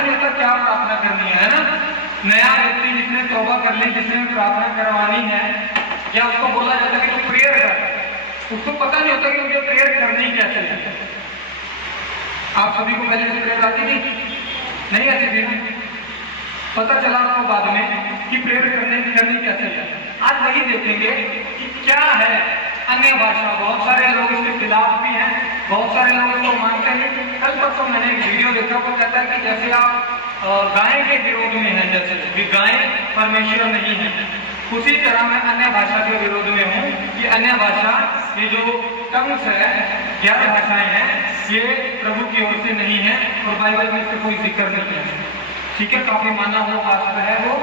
पता नहीं होता क्या प्रार्थना करनी है ना। नया व्यक्ति जिसने तौबा कर ली, जिसने प्रार्थना करवानी है, या उसको बोला जाता है कि तू प्रेयर कर, उसको पता नहीं होता कि मुझे प्रेयर करनी कैसे है। आप सभी को पहले से प्रेयर आती थी? नहीं आती थी ना? पता चला आपको बाद में कि प्रेयर करनी कैसे है। आज वही देखेंगे कि क्या है अन्य भाषा। बहुत सारे लोग इसके खिलाफ भी हैं, बहुत सारे लोग इसको मानते हैं। कल परसों मैंने एक वीडियो देखा, वो कहता है कि जैसे आप गाय के विरोध में हैं, जैसे कि गाय परमेश्वर नहीं है, उसी तरह मैं अन्य भाषा के विरोध में हूँ कि अन्य भाषा, ये जो टंग्स है, 11 भाषाएं हैं, ये प्रभु की ओर से नहीं है और बाइबल में इसका कोई जिक्र नहीं है। ठीक है, काफी माना हुआ बात है वो।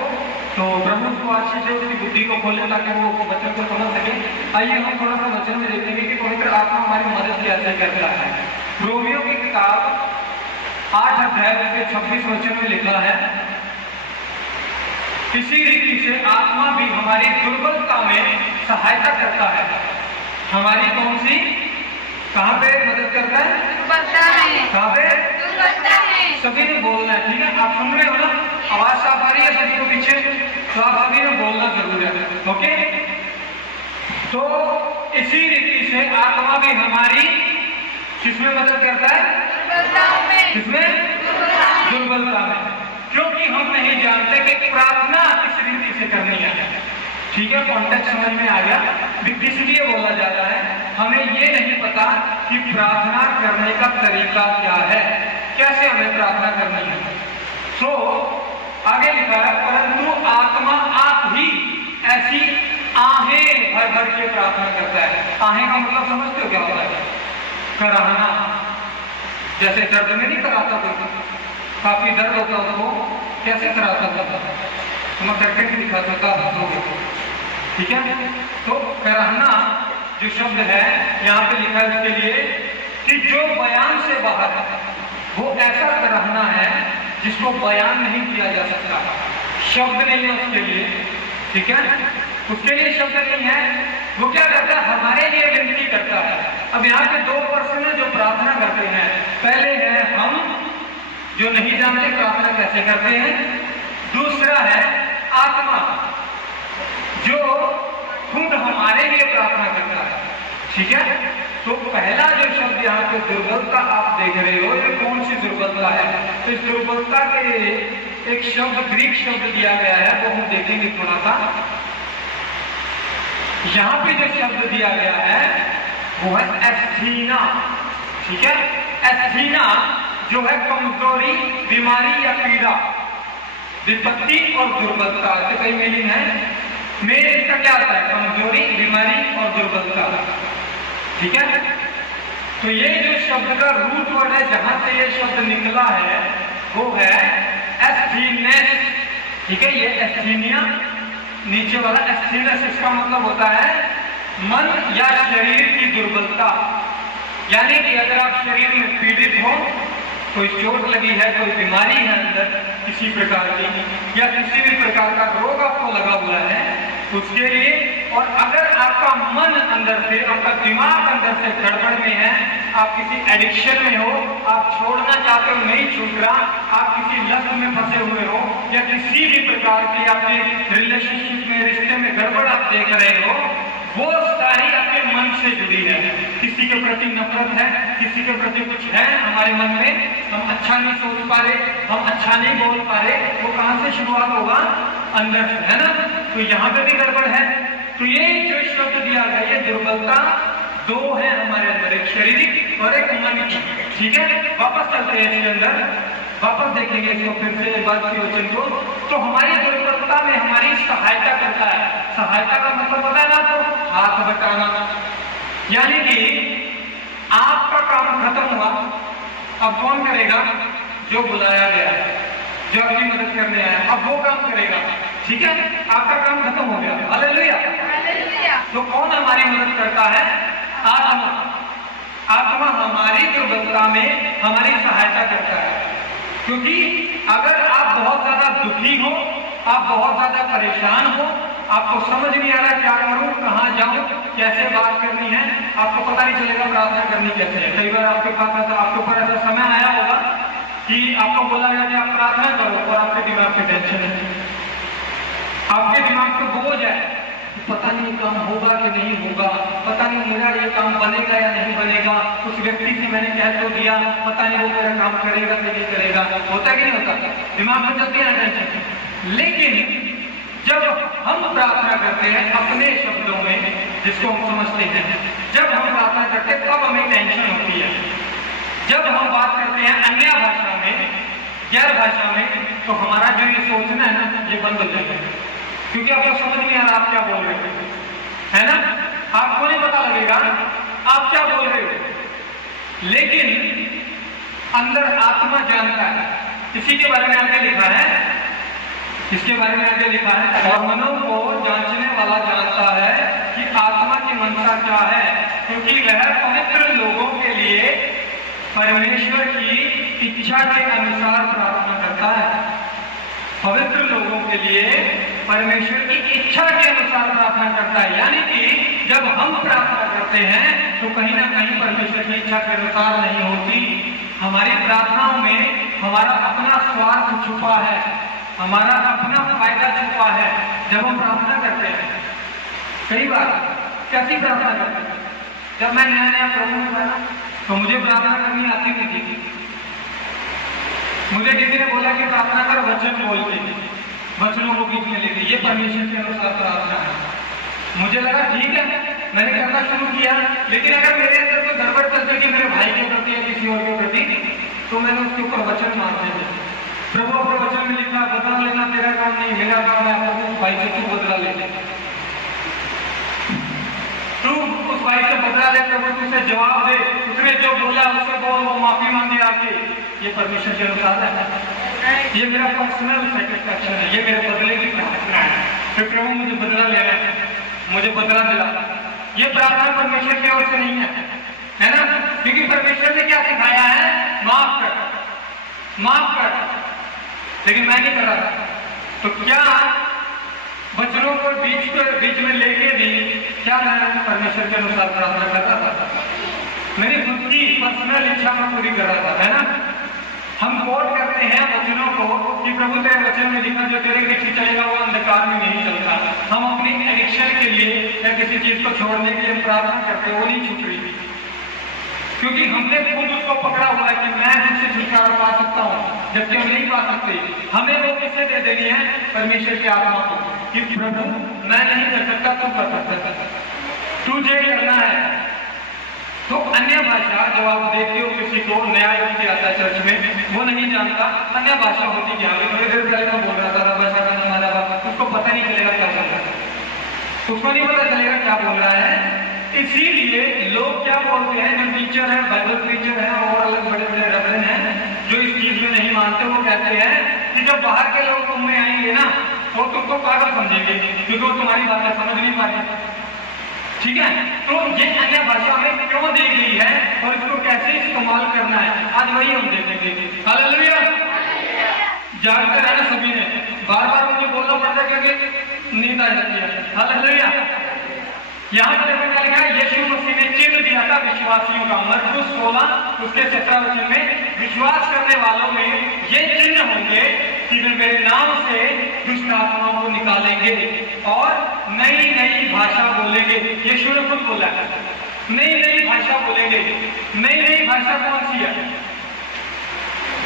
तो प्रभु को आशीष दे, उसकी बुद्धि को खोले ताकि वो वचन को समझ सके। आइए हम थोड़ा सा वचन में देखेंगे कि पवित्र आत्मा हमारी मदद कैसे करता है। रोमियो की किताब 8 अध्याय के 26 वचन में लिखा है, इसी रीति से आत्मा भी हमारी दुर्बलता में सहायता करता है। हमारी कौन सी, कहाँ पे मदद करता है? दुर्बलता में। कहाँ पे? दुर्बलता में। सभी ने बोलना है, ठीक है? आप सुन रहे हो ना? आवाज साफ आ रही है सभी को पीछे? तो आप सभी ने बोलना जरूर है, ओके? तो इसी रीति से आत्मा भी हमारी किसमें मदद करता है? दुर्बलता में। किसमें? दुर्बलता में। क्योंकि हम नहीं जानते कि प्रार्थना किस रीति से करनी है। ठीक है, कॉन्टेक्स्ट समझ में आ गया। इसलिए बोला जाता है, हमें ये नहीं पता कि प्रार्थना करने का तरीका क्या है, कैसे हमें प्रार्थना करनी है। तो आगे लिखा है, परंतु आत्मा आप ही ऐसी आहें भर भर के प्रार्थना करता है। आहें का मतलब समझते हो क्या होता है? कराहना। जैसे दर्द में नहीं कराता कोई, काफी दर्द होता उसको कैसे कराता था, तो मैं करके भी दिखा सकता हूँ। ठीक है, तो कराहना जो शब्द है यहाँ पे लिखा है इसके लिए कि जो बयान से बाहर है, वो ऐसा कराहना है जिसको बयान नहीं किया जा सकता। शब्द नहीं है उसके लिए, ठीक है, उसके लिए शब्द नहीं है। वो क्या करता है? हमारे लिए विनती करता है। अब यहाँ पे 2 पर्सन है जो प्रार्थना करते हैं। पहले है हम, जो नहीं जानते प्रार्थना कैसे करते हैं। दूसरा है आत्मा, जो खुद हमारे लिए प्रार्थना करता है। ठीक है, तो पहला जो शब्द यहाँ पे दुर्बलता आप देख रहे हो, ये कौन सी दुर्बलता है? तो इस दुर्बलता के एक शब्द, ग्रीक शब्द दिया गया है, वो हम देखेंगे थोड़ा सा। यहाँ पे जो शब्द दिया गया है वो है एस्थीना। ठीक है, एस्थीना जो है कमजोरी, बीमारी या पीड़ा, विपत्ति और दुर्बलता से कई मीनिंग है। मेरे इसका क्या आता है? कमजोरी, बीमारी और दुर्बलता। ठीक है, तो ये जो शब्द का रूट वर्ड है, जहां से ये शब्द निकला है, वो है एस्थीनेस। ठीक है, ये एस्थीनिया, नीचे वाला एस्थीनेस, इसका मतलब होता है मन या शरीर की दुर्बलता। यानी कि अगर आप शरीर में पीड़ित हो, कोई चोट लगी है, कोई बीमारी है अंदर किसी प्रकार की, या किसी भी प्रकार का रोग आपको लगा हुआ है, उसके लिए, और अगर आपका मन अंदर से, आपका दिमाग अंदर से गड़बड़ में है, आप किसी एडिक्शन में हो, आप छोड़ना चाहते हो, नहीं छूट रहा, आप किसी लत में फंसे हुए हो, या किसी भी प्रकार की आपके रिलेशनशिप में, रिश्ते में गड़बड़ आप देख रहे हो, वो सारी आपके मन से जुड़ी है। किसी के प्रति नफरत है, किसी के प्रति कुछ है हमारे मन में, हम अच्छा नहीं सोच पा रहे, हम अच्छा नहीं बोल पा रहे, वो कहां से शुरुआत होगा? अंदर से, है ना? तो यहाँ पे भी गड़बड़ है। तो ये जो शब्द दिया गया, ये दुर्बलता 2 है हमारे अंदर, एक शारीरिक और एक मन की। ठीक है, वापस चलते हैं इसके अंदर, वापस देखेंगे इसको फिर से एक बार के वचन को। तो हमारी दुर्बलता में हमारी सहायता करता है। सहायता का मतलब पता है ना? तो हाथ बटाना, यानी कि आपका काम खत्म हुआ, अब कौन करेगा? जो बुलाया गया है, जो आपकी मदद करने आया, अब वो काम करेगा। ठीक है, आपका काम खत्म हो गया। हालेलुया। तो कौन हमारी मदद करता है? आत्मा। आत्मा हमारी दुर्बलता में हमारी सहायता करता है। क्योंकि अगर आप बहुत ज्यादा दुखी हो, आप बहुत ज्यादा परेशान हो, आपको समझ नहीं आ रहा क्या करूं, कहां जाऊं, कैसे बात करनी है, आपको पता नहीं चलेगा प्रार्थना करनी कैसे है। कई बार आपके पास ऐसा, आपके ऊपर ऐसा समय आया होगा कि आपको बोला गया कि आप प्रार्थना आपके दिमाग पे बोझ है, पता नहीं काम होगा कि नहीं होगा, पता नहीं मेरा ये काम बनेगा या नहीं बनेगा, उस व्यक्ति से मैंने कह तो दिया, पता नहीं वो मेरा काम करेगा कि नहीं करेगा, होता कि नहीं होता, दिमाग में चलती है टेंशन। लेकिन जब हम प्रार्थना करते हैं अपने शब्दों में, जिसको हम समझते हैं, जब हम प्रार्थना करते हैं तब हमें टेंशन होती है। जब हम बात करते हैं अन्य भाषा में, गैर भाषा में, तो हमारा जो ये सोचना है ना, ये बंद हो जाएगा, क्योंकि आपको समझ नहीं आ रहा आप क्या बोल रहे हो, है ना, आपको नहीं पता लगेगा आप क्या बोल रहे हो, लेकिन अंदर आत्मा जानता है। इसी के बारे में आगे लिखा है, इसके बारे में आगे लिखा है, और मनों को जांचने वाला जानता है कि आत्मा की मनसा क्या है, क्योंकि वह पवित्र लोगों के लिए परमेश्वर की इच्छा के अनुसार प्रार्थना करता है। पवित्र लोगों के लिए परमेश्वर की इच्छा के अनुसार प्रार्थना करता है। यानी कि जब हम प्रार्थना करते हैं तो कहीं ना कहीं परमेश्वर की इच्छा के अनुसार नहीं होती। हमारी प्रार्थनाओं में हमारा अपना स्वार्थ छुपा है, हमारा अपना फायदा छुपा है। जब हम प्रार्थना करते हैं, कई बार कैसी प्रार्थना करते हैं, जब मैं नया नया प्रभु में था तो मुझे प्रार्थना करनी आती नहीं थी। मुझे किसी ने बोला कि प्रार्थना कर, वचन बोल के, वचनों को बीच में लेके, ये परमेश्वर के अनुसार प्रार्थना है। मुझे लगा ठीक है, मैंने करना शुरू किया, लेकिन अगर मेरे अंदर कोई गड़बड़ चलती थी मेरे भाई के प्रति या किसी और के प्रति, तो मैंने उसके ऊपर वचन मारते थे। प्रभु अपने वचन में लिखा, बदला लेना तेरा काम नहीं, मेरा काम है आपको भाई से तू बदला ले, तू उस भाई से बदला ले, प्रभु तुझसे जवाब दे, उसने जो बोला उससे बोल, वो माफी मांगे आके। ये परमेश्वर के अनुसार है, ये मेरा पर्सनल सेटिस्फैक्शन है, ये मेरे बदले की प्रार्थना है। फिर प्रभु मुझे बदला लेना है, मुझे बदला दिला, ये प्रार्थना परमेश्वर की ओर से नहीं है ना, क्योंकि परमेश्वर ने क्या सिखाया है, माफ कर, माफ कर, लेकिन मैं नहीं कर रहा था। तो क्या वचनों को बीच में लेके भी क्या मैं परमेश्वर के अनुसार प्रार्थना कर रहा था, मेरी खुद की पर्सनल इच्छा में पूरी कर रहा था, है ना। हम कोट करते हैं वचनों को कि प्रभु तेरे वचन में लिखा, जो तेरे पीछे चलेगा वो अंधकार में नहीं चलता। हम अपनी एडिक्शन के लिए या किसी चीज को छोड़ने के लिए प्रार्थना करते, वो नहीं छूट रही, क्योंकि हमने खुद उसको पकड़ा हुआ है कि मैं उससे छुटकारा पा सकता हूँ, जबकि हम नहीं पा सकते। हमें वो किससे दे देनी है, परमेश्वर की आत्मा को, कि प्रभु मैं नहीं कर सकता, तू कर सकता, तुझे करना है। तो अन्य भाषा जब आप देखते हो किसी को नया व्यक्ति आता है चर्च में, वो नहीं जानता अन्य भाषा होती क्या। थोड़ी देर पहले मैं बोल रहा था भाषा का नाम आधा बात, उसको पता नहीं चलेगा क्या बोल रहा है, उसको नहीं पता चलेगा क्या बोल रहा है। इसीलिए लोग क्या बोलते हैं, जो टीचर है, बाइबल टीचर है और अलग बड़े बड़े रेवरेंड हैं जो इस चीज में नहीं मानते, वो कहते हैं कि जब बाहर के लोग तुम में आएंगे ना तो तुमको पागल समझेंगे, क्योंकि वो तुम्हारी बातें समझ नहीं पाते। ठीक है, तो ये अन्य भाषा हमें क्यों दी गई है और इसको कैसे इस्तेमाल करना है, आज वही हम देखेंगे। हालेलुया, जागते रहना सभी ने, बार बार मुझे बोलना पड़ता है क्योंकि नींद आ जाती है। हालेलुया, यहाँ पर लिखा है यीशु मसीह ने चिन्ह दिया था विश्वासियों का, मरकुस 16 उसके 17 वचन में, विश्वास करने वालों में ये चिन्ह होंगे कि वे मेरे नाम से दुष्ट आत्माओं को निकालेंगे और नई नई भाषा बोलेंगे। यीशु ने खुद बोला है, नई नई भाषा बोलेंगे। नई नई भाषा कौन सी है,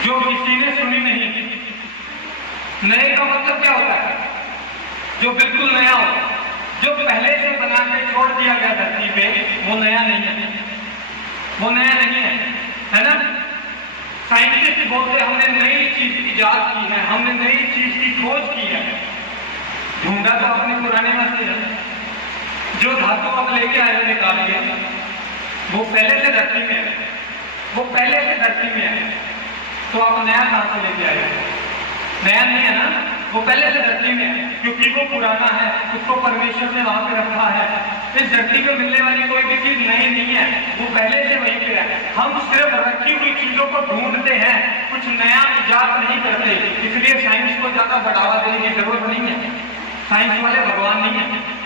जो किसी ने सुनी नहीं। नए का मतलब क्या होता है, जो बिल्कुल नया हो, जो पहले से बना के छोड़ दिया गया धरती पे, वो नया नहीं है, वो नया नहीं है ना। साइंटिस्ट बोलते हमने नई चीज इजाद की है, हमने नई चीज की खोज की है। ढूंढा तो अपने पुराने में से है, जो धातु अब लेके आए निकाल दिया, वो पहले से धरती में है, वो पहले से धरती में है, तो आप नया कहां से लेके आए, नया नहीं है ना, वो पहले से धरती में है, क्योंकि वो पुराना है, उसको परमेश्वर ने वहां पे रखा है। इस धरती पे मिलने वाली कोई भी चीज नई नहीं है, वो पहले से वहीं पे है। हम सिर्फ रखी हुई चीजों को ढूंढते हैं, कुछ नया इजाद नहीं करते। इसलिए साइंस को ज्यादा बढ़ावा देने की जरूरत नहीं है, साइंस वाले भगवान नहीं है,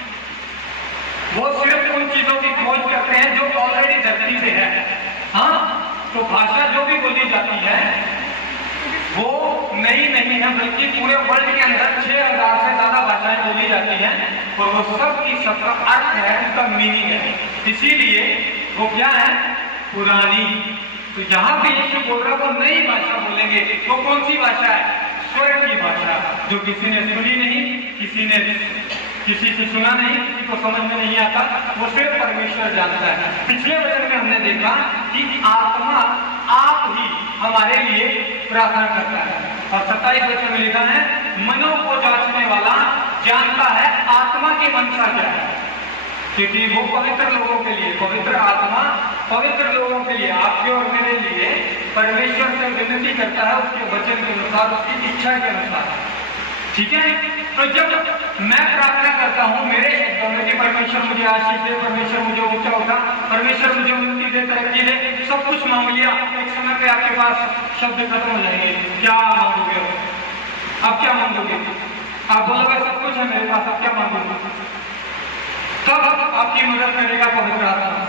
वो सिर्फ उन चीजों की खोज करते हैं जो ऑलरेडी धरती पे है। हाँ, तो भाषा जो भी बोली जाती है वो नई नहीं है, बल्कि पूरे वर्ल्ड के अंदर 6000 से ज्यादा भाषाएं बोली जाती हैं और वो सब की सबका अर्थ है, उनका मीनिंग है, इसीलिए वो क्या है, पुरानी। तो जहां पे यीशु बोल रहा है वो नई भाषा बोलेंगे। वो कौन सी भाषा है? स्वर्ग की भाषा, जो किसी ने सुनी नहीं, किसी से सुना नहीं, किसी को समझ में नहीं आता, वो सिर्फ परमेश्वर जानता है। पिछले वचन में हमने देखा कि आत्मा आप ही हमारे लिए प्रार्थना करता है, और 27 वचन में लिखा है, मनों को जांचने वाला जानता है आत्मा की मंशा क्या है, क्योंकि वो पवित्र लोगों के लिए, पवित्र आत्मा पवित्र लोगों के लिए, आपके और मेरे लिए परमेश्वर से विनती करता है उसके वचन के अनुसार, उसकी इच्छा के अनुसार। ठीक है, तो जब मैं प्रार्थना करता हूँ मेरे शब्दों में कि परमेश्वर मुझे आशीष दे, परमेश्वर मुझे ऊंचा उठा, परमेश्वर मुझे उन्नति दे, तरक्की दे, सब कुछ मांग लिया, एक समय पे आपके पास शब्द खत्म हो जाएंगे। क्या मांगोगे? आप क्या मांगोगे? आप बोलोगे सब कुछ है मेरे पास, आप क्या मांगोगे? तब आपकी मदद करेगा पवित्र आत्मा।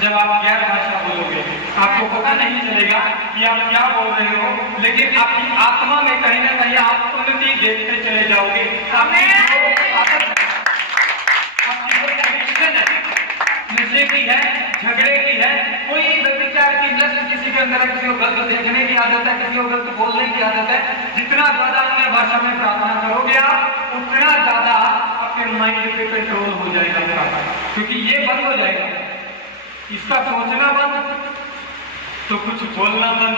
जब आप गैर भाषा बोलोगे आपको पता नहीं चलेगा कि आप क्या बोल रहे हो, लेकिन आपकी आत्मा में कहीं ना कहीं आप उन्नति देखते चले जाओगे। आपकी नशे की है, झगड़े की है, कोई व्यभिचार की लत किसी के अंदर है, किसी को गलत देखने की आदत है, किसी को गलत बोलने की आदत है, जितना ज्यादा अन्य भाषा में प्रार्थना करोगे आप, उतना ज्यादा आपके माइंड पे कंट्रोल हो जाएगा, क्योंकि ये बंद हो जाएगा, इसका सोचना बंद तो कुछ बोलना बंद।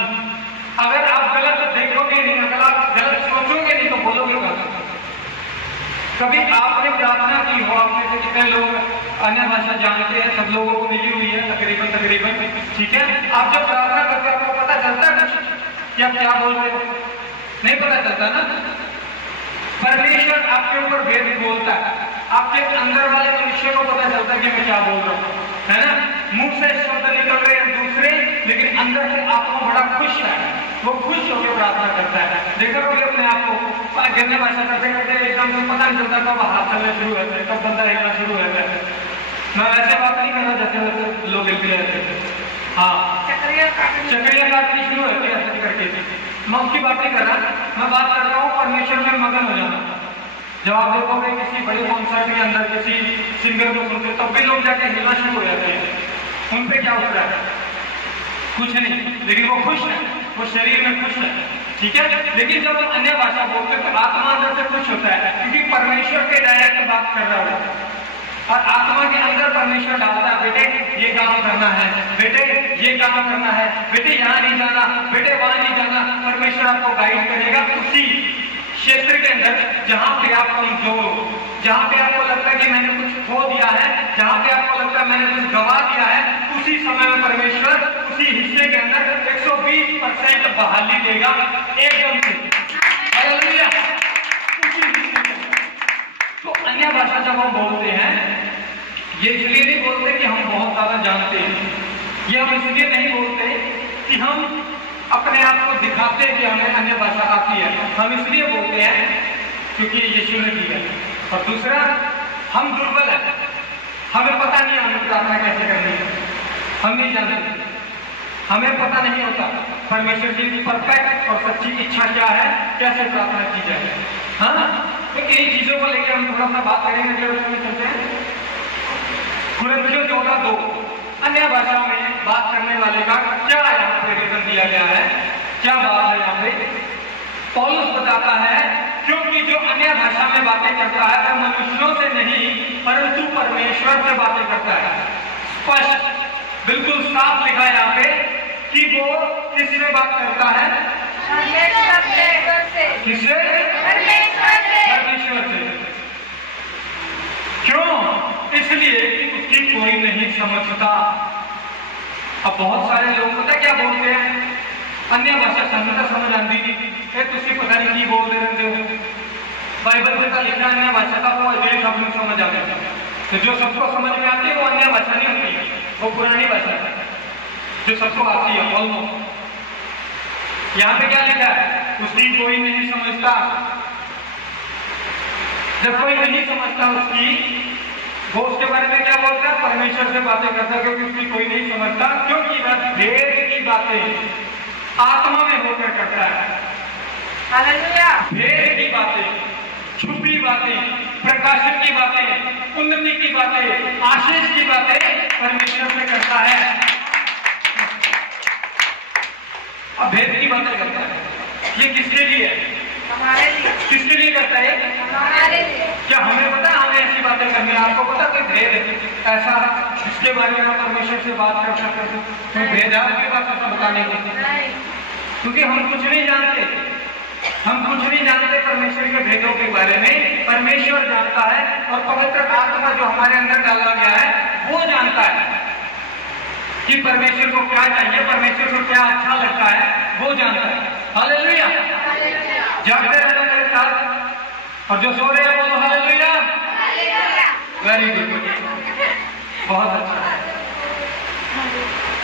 अगर आप गलत देखोगे नहीं, अगर आप गलत सोचोगे नहीं तो बोलोगे गलत। कभी आपने प्रार्थना की हो, आप में से कितने लोग अन्य भाषा जानते हैं? सब लोगों को मिली हुई है तकरीबन, ठीक है। आप जब प्रार्थना करते हैं आपको पता चलता है कि आप क्या बोल रहे हो? नहीं पता चलता ना। परमेश्वर आपके ऊपर भेद बोलता है, आपके अंदर वाले मनुष्य को पता चलता है कि मैं क्या बोल रहा हूँ, है ना। मुंह से शब्द निकल रहे हैं दूसरे, लेकिन अंदर से आत्मा बड़ा खुश है, वो खुश होकर प्रार्थना करता है। देखा होगा अपने आप को गिरने भाषा करते करते एकदम से पता नहीं चलता कब हाथ चलने शुरू होते हैं, कब बंदा हिलना शुरू होता है। मैं वैसे बात नहीं करना चाहते वैसे लोग हिलते रहते थे, हाँ, चक्रिया काटनी शुरू होती है ऐसे करके। मैं उसकी बात नहीं कर रहा, मैं बात कर रहा हूँ परमेश्वर में मगन हो जाना। जब आप देखोगे किसी बड़े कॉन्सर्ट के अंदर किसी सिंगर को सुनते तब भी लोग जाके हिलना शुरू हो जाते हैं, उन पे क्या होता है? कुछ नहीं, लेकिन वो खुश है, वो शरीर में खुश है, ठीक है। लेकिन जब हम अन्य भाषा बोलते हैं तो आत्मा अंदर से खुश होता है, क्योंकि परमेश्वर के डायरेक्ट बात कर रहा होता है, और आत्मा के अंदर परमेश्वर डालता है, बेटे ये काम करना है, बेटे ये काम करना है, बेटे यहाँ नहीं जाना, बेटे वहां नहीं जाना। परमेश्वर आपको गाइड करेगा उसी क्षेत्र के अंदर जहां पे आप कमजोर हो, जहां पे आपको लगता है कि मैंने कुछ खो दिया है, जहां पे आपको लगता है मैंने कुछ गवा दिया है, उसी समय में परमेश्वर उसी हिस्से के अंदर 120% बहाली देगा एकदम से। हालेलुया। उसी हिस्से के अंदर। तो अन्य भाषा जब हम बोलते हैं, ये इसलिए नहीं बोलते कि हम बहुत ज्यादा जानते हैं, ये हम इसलिए नहीं बोलते कि हम अपने आप को दिखाते हैं कि हमें अन्य भाषा आती है, हम इसलिए बोलते हैं क्योंकि यीशु ने दिया। और दूसरा, हम दुर्बल हैं, हमें पता नहीं हमें प्रार्थना कैसे करनी है, हम नहीं जानते, हमें पता नहीं होता परमेश्वर की परफेक्ट और सच्ची इच्छा क्या है, कैसे प्रार्थना की जाए। हाँ, तो इन चीजों को लेकर हम थोड़ा सा बात करेंगे, अगले वर्ष में चलते हैं। कुरिन्थियों 14:2 अन्य भाषा में बात करने वाले का क्या यहाँ पे रीजन दिया गया है, क्या बात है यहाँ पे? पौलुस बताता है क्योंकि जो अन्य भाषा में बातें करता है वह मनुष्यों से नहीं परंतु परमेश्वर से बातें करता है। स्पष्ट बिल्कुल साफ लिखा है यहाँ पे कि वो किससे बात करता है? किससे? परमेश्वर से। क्यों? इसलिए कि उसकी कोई नहीं समझता। अब बहुत सारे लोग पता क्या बोलते हैं, अन्य भाषा समझ आती है, तुझे पता नहीं की बोल रहे हो, बाइबल में लिखा है अन्य भाषा का वो अजय सब लोग समझ आते हैं। तो जो सबको समझ में आती है वो अन्य भाषा नहीं होती, वो पुरानी भाषा है जो सबको आती है ऑलमोस्ट। यहाँ पे क्या लिखा है? उसकी कोई नहीं समझता। जब कोई नहीं समझता उसकी, वो उसके बारे में क्या बोलता है? परमेश्वर से बातें करता है, क्योंकि उसकी कोई नहीं समझता, क्योंकि वह भेद की बातें आत्मा में होकर करता है। हालेलुया। भेद की बातें, छुपी बातें, प्रकाशन की बातें, उन्नति की बातें, आशीष की बातें परमेश्वर से करता है, और भेद की बातें करता है। ये किसके लिए? हमारे लिए। किसके लिए करता है? हमारे लिए। क्या हमें पता हमें ऐसी बातें करनी है? आपको पता कोई भेद ऐसा जिसके बारे में परमेश्वर से बात कर सकते हो? कोई भेद है आपके पास ऐसा बताने को? नहीं। क्योंकि हम कुछ नहीं जानते, हम कुछ नहीं जानते परमेश्वर के भेदों के बारे में। परमेश्वर जानता है, और पवित्र आत्मा जो हमारे अंदर डाला गया है वो जानता है कि परमेश्वर को क्या चाहिए, परमेश्वर को क्या अच्छा लगता है, वो जानता है। हालेलुया। जागते रहना मेरे साथ, और जो सो रहे हैं वो हालेलुया। वेरी गुड, बहुत अच्छा।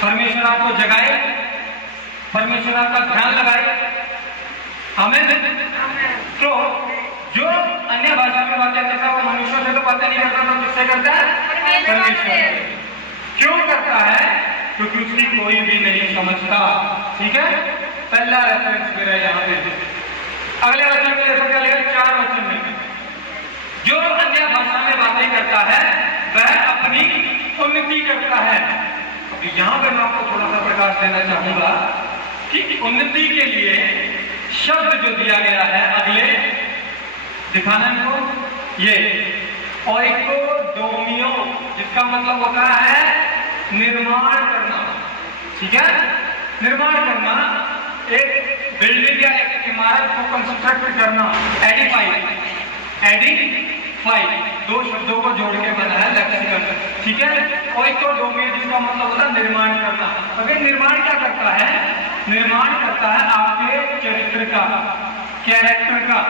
परमेश्वर आपको जगाए, परमेश्वर आपका ध्यान लगाए। हमें तो जो अन्य भाषा में बातें करता है वो मनुष्यों से तो बातें नहीं करता, तो किससे करता है? परमेश्वर। क्यों करता है? क्योंकि उसकी कोई भी नहीं समझता। ठीक है, पहला रेफरेंस मेरा यहाँ पे। अगले वचन में देखो क्या लिखा, 4 वचन में, जो अन्य भाषा में बातें करता है वह अपनी उन्नति करता है। अभी यहाँ पे मैं आपको थोड़ा सा प्रकाश देना चाहूंगा कि उन्नति के लिए शब्द जो दिया गया है, अगले दिखाना को, ये ओइकोडोमियो, जिसका मतलब होता है निर्माण करना। ठीक है, निर्माण करना, एक बिल्डिंग या एक इमारत को कंस्ट्रक्ट करना, एडिफाई, दो शब्दों को जोड़ के बना है लेक्सिकन। ठीक है, ओइकोडोमियो जिसका मतलब होता है निर्माण करना। अगर निर्माण क्या करता है? निर्माण करता है आपके चरित्र का, कैरेक्टर का।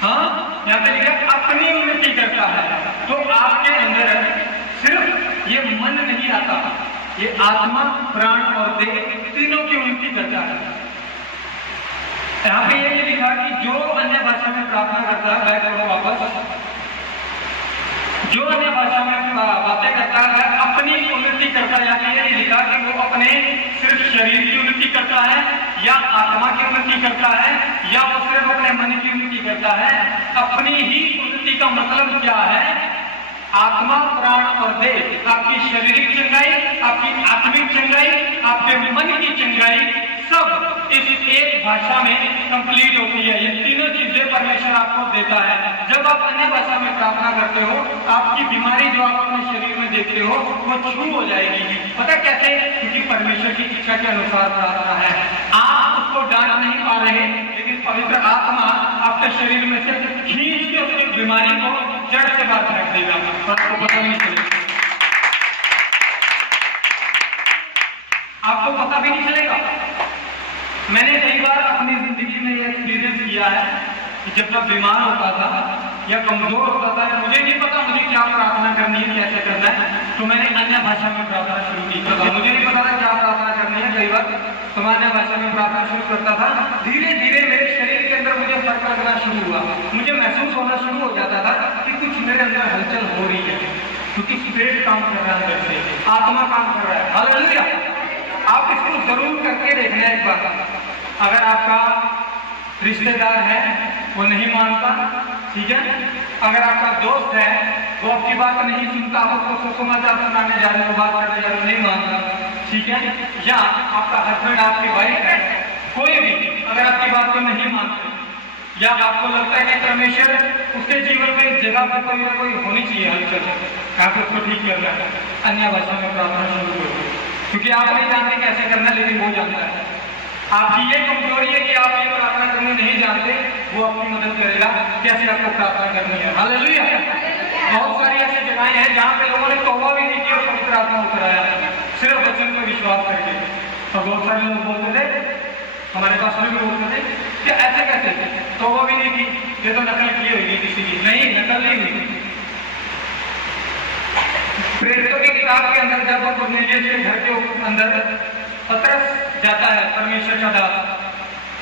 हाँ, यहाँ पे लिखा अपनी उन्नति करता है। तो आपके अंदर सिर्फ ये मन नहीं आता, ये आत्मा, प्राण और देह तीनों की उन्नति करता है। यहाँ पे ये लिखा कि जो अन्य भाषा में प्रार्थना करता है, बैक करो वापस, जो अन्य भाषा में बातें करता है अपनी उन्नति करता है। यानी ये लिखा कि वो अपने सिर्फ शरीर की उन्नति करता है, या आत्मा की उन्नति करता है, या वो सिर्फ अपने मन की उन्नति करता है। अपनी ही उन्नति का मतलब क्या है? आत्मा, प्राण और देह, आपकी शारीरिक चंगाई, आपकी आत्मिक चंगाई, आपके मन की चंगाई, सब इस एक भाषा में कंप्लीट होती है। ये तीनों चीजें परमेश्वर आपको देता है। जब आप अन्य भाषा में प्रार्थना करते हो, आपकी बीमारी जो आप अपने शरीर में देखते हो वो छू हो जाएगी। पता कैसे? क्योंकि परमेश्वर की इच्छा के अनुसार प्रार्थना है। आप उसको डांट नहीं पा रहे, लेकिन पवित्र आत्मा आपके शरीर में से खींच के उसकी बीमारी को जड़ से बाहर फेंक देगा, आपको पता नहीं चलेगा। आपको पता भी नहीं चलेगा। मैंने कई बार अपनी जिंदगी में यह एक्सपीरियंस किया है कि जब मैं बीमार होता था या कमजोर होता था, मुझे नहीं पता मुझे क्या प्रार्थना करनी है, कैसे करना है, तो मैंने अन्य भाषा में प्रार्थना शुरू की। मुझे नहीं पता था क्या प्रार्थना करनी है, कई बार तो मैं अन्य भाषा में प्रार्थना शुरू करता था। धीरे धीरे मेरे शरीर के अंदर मुझे फर्क लगना शुरू हुआ। मुझे महसूस होना शुरू हो जाता था कि कुछ मेरे अंदर हलचल हो रही है, क्योंकि स्पिरिट काम कर रहा है अंदर से, आत्मा काम कर रहा है। हालेलुया। आप इसको जरूर करके देखना एक बार। अगर आपका रिश्तेदार है वो नहीं मानता, ठीक है, अगर आपका दोस्त है वो आपकी बात नहीं सुनता, आप उसको समाचार सुनाने जा रहे हो, बात करने जा रहे हो, नहीं मानता, ठीक है, या आपका हस्बैंड, आपकी वाइफ है, कोई भी अगर आपकी बात को नहीं मानते, या आपको लगता है कि परमेश्वर उसके जीवन में इस जगह पर कोई ना कोई होनी चाहिए हलचल, आप उसको ठीक करना है, अन्य भाषा में प्रार्थना शुरू करो। क्योंकि आप नहीं जानते कैसे करना, लेकिन वो जानता है। आपकी ये कमजोरी है कि आप ये प्रार्थना करनी नहीं जानते, वो आपकी मदद करेगा कैसे आपको प्रार्थना करनी है। हालेलुया। बहुत सारी ऐसी जगहें हैं जहाँ पे लोगों ने तौबा भी नहीं किया और पवित्र आत्मा उतर आया, सिर्फ वचन पर विश्वास करके। और बहुत सारे लोग बोलते थे, हमारे पास में भी बोलते थे कि ऐसे कैसे, तौबा भी नहीं की, ये तो नकल की होगी किसी की। नहीं, नकल नहीं हुई। प्रेरितों की किताब के अंदर जब कुरनेलियस के घर के अंदर पतरस जाता है, परमेश्वर का दास,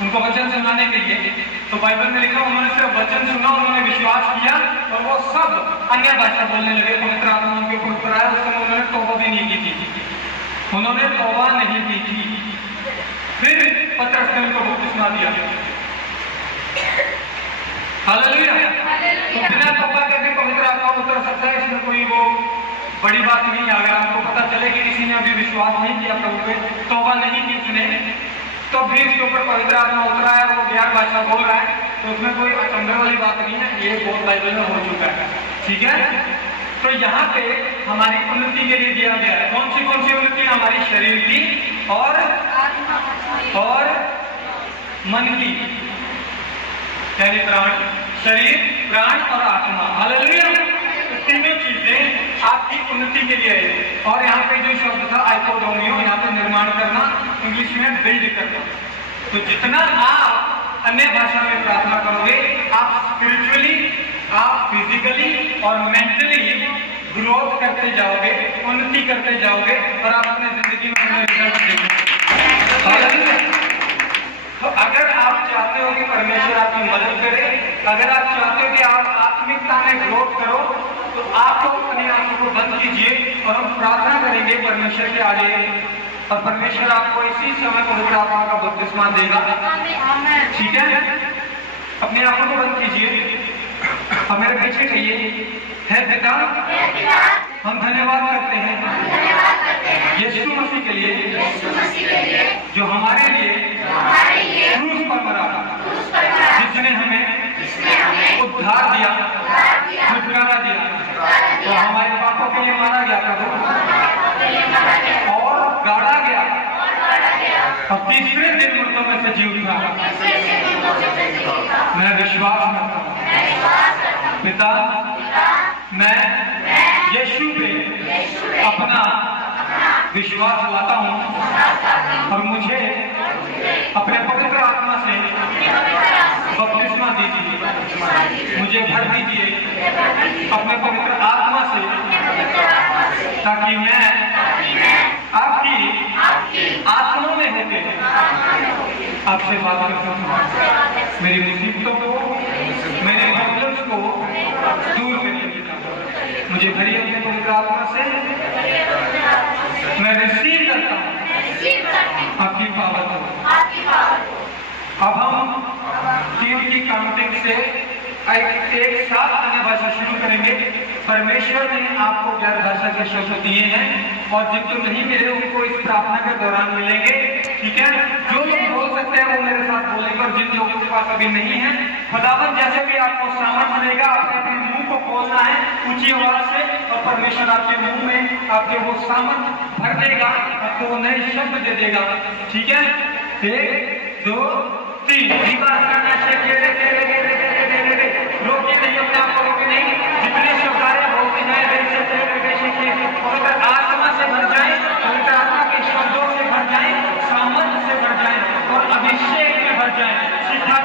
उनको वचन सुनाने के लिए, तो बाइबल में लिखा उन्होंने सिर्फ वचन सुना, उन्होंने विश्वास किया और वो सब अन्य भाषा बोलने लगे। पवित्र आत्मा उनके ऊपर आया, उस समय उन्होंने तौबा भी नहीं की थी, उन्होंने तौबा नहीं की थी। फिर पतरस ने उनको बपतिस्मा दिया। हालेलुया। तो बिना तौबा के आपका उतर सकता है, इसमें कोई वो बड़ी बात नहीं है। अगर आपको पता चले कि किसी ने अभी विश्वास नहीं किया प्रभु पे, तौबा नहीं की उसने, तो भी इसके ऊपर पवित्र आत्मा उतरा है, वो ज्ञान भाषा बोल रहा है, तो उसमें कोई अचंभे वाली बात नहीं है, ये बहुत बाइबल में हो चुका है। ठीक है, तो यहाँ पे हमारी उन्नति के लिए दिया गया है। कौन सी उन्नति? हमारी शरीर की और मन की, यानी प्राण, शरीर, प्राण और आत्मा। हालेलुया। तीनों चीजें आपकी उन्नति के लिए है। और यहाँ पे जो शब्द था आइकोडोमियो, यहाँ पे निर्माण करना, इंग्लिश में बिल्ड करना। तो जितना आप अन्य भाषा में प्रार्थना करोगे, आप स्पिरिचुअली, आप फिजिकली और मेंटली ग्रोथ करते जाओगे, उन्नति करते जाओगे और आप अपने जिंदगी में अपने रिजल्ट देखेंगे। तो अगर आप चाहते हो कि परमेश्वर आपकी मदद करे, अगर आप चाहते हो कि आप आत्मिकता में ग्रोथ करो, तो आपको अपनी आंखों को बंद कीजिए और हम प्रार्थना करेंगे परमेश्वर के आगे, और परमेश्वर आपको इसी समय पवित्र आत्मा का बपतिस्मा देगा। ठीक है, अपनी आंखों को बंद कीजिए और मेरे पीछे कहिए, हे पिता, हम धन्यवाद करते हैं यीशु मसीह के लिए जो हमारे लिए क्रूस पर मरा, जिसने हमें उद्धार दिया, छुटकारा दिया। तो हमारे पापों के लिए मारा गया प्रभु और गाड़ा गया, और तीसरे दिन मुर्दों में से जी उठा। मैं विश्वास करता हूँ पिता, मैं यीशु पे अपना विश्वास लाता हूँ और मुझे अपने पवित्र आत्मा से बपतिस्मा दीजिए, मुझे भर दीजिए अपने पवित्र आत्मा से, ताकि मैं आपकी आत्मा में होकर आपसे बात कर सकूं, मेरी मुसीबतों को, मेरे प्रॉब्लम्स को दूर करिए। मुझे भरिए अपने पवित्र आत्मा से, मैं रिसीव करता हूँ आपकी पावर को। अब हम 3 की काउंटिंग से एक साथ अन्य भाषा शुरू करेंगे। परमेश्वर ने आपको गैर भाषा के शब्द दिए हैं और जिनको नहीं मिले उनको इस प्रार्थना के दौरान मिलेंगे। ठीक है, जो लोग बोल सकते हैं वो मेरे साथ बोलेंगे, और जिन लोगों के पास अभी नहीं है, खुदावन जैसे भी आपको सामर्थ्य देगा, आपने अपने मुंह को खोलना है ऊंची आवाज से, और परमेश्वर आपके मुंह में आपके वो सामर्थ्य भर देगा, आपको वो नए शब्द दे देगा। ठीक है, 1 2 3 रोके नहीं, अपने आप को रोके नहीं, जितने शब्द आ रहे हैं बोलते जाए, और अगर आत्मा से भर जाए, पवित्र आत्मा के शब्दों से भर जाए, सामर्थ्य से भर जाए और अभिषेक में भर जाए। सीधा